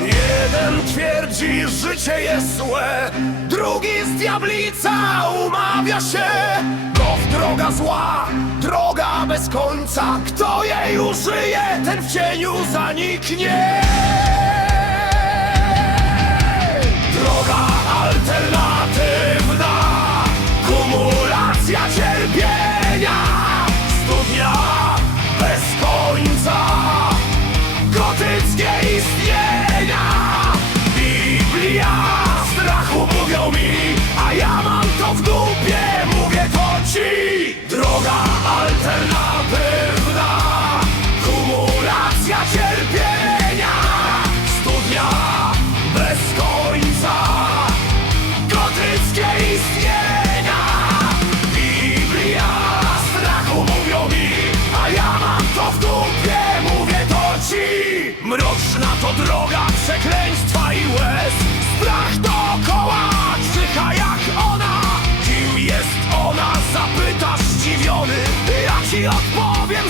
Jeden twierdzi, życie jest złe Drugi z diablica umawia się. Gow droga zła, droga bez końca Kto jej użyje, ten w cieniu zaniknie. Droga alternatywna Kumulacja cierpienia. Studnia bez końca. Gotyckie istnienia. Biblia strachu mówią mi A ja mam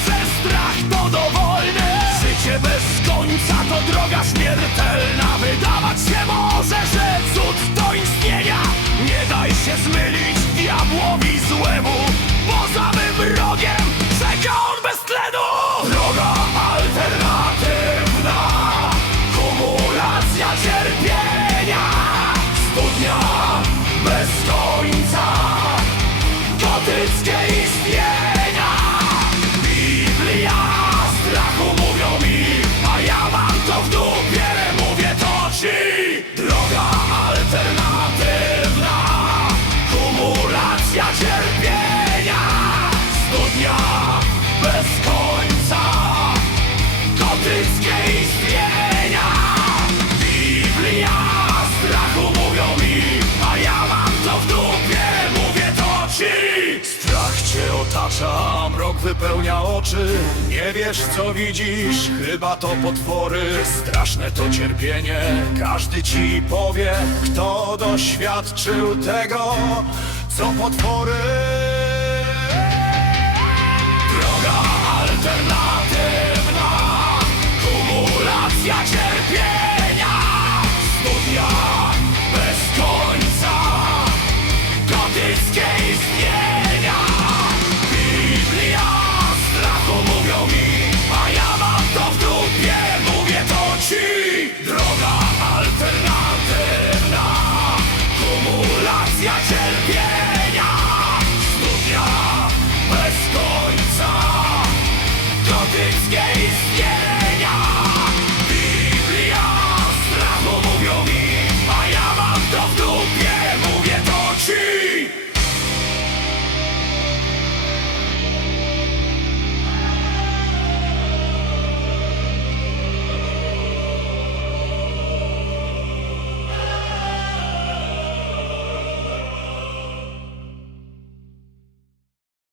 że strach to dowolny Życie bez końca to droga śmiertelna. Wydawać się może, że otacza, mrok wypełnia oczy. Nie wiesz co widzisz, chyba to potwory. Straszne to cierpienie, każdy ci powie Kto doświadczył tego, co potwory gaze, yeah.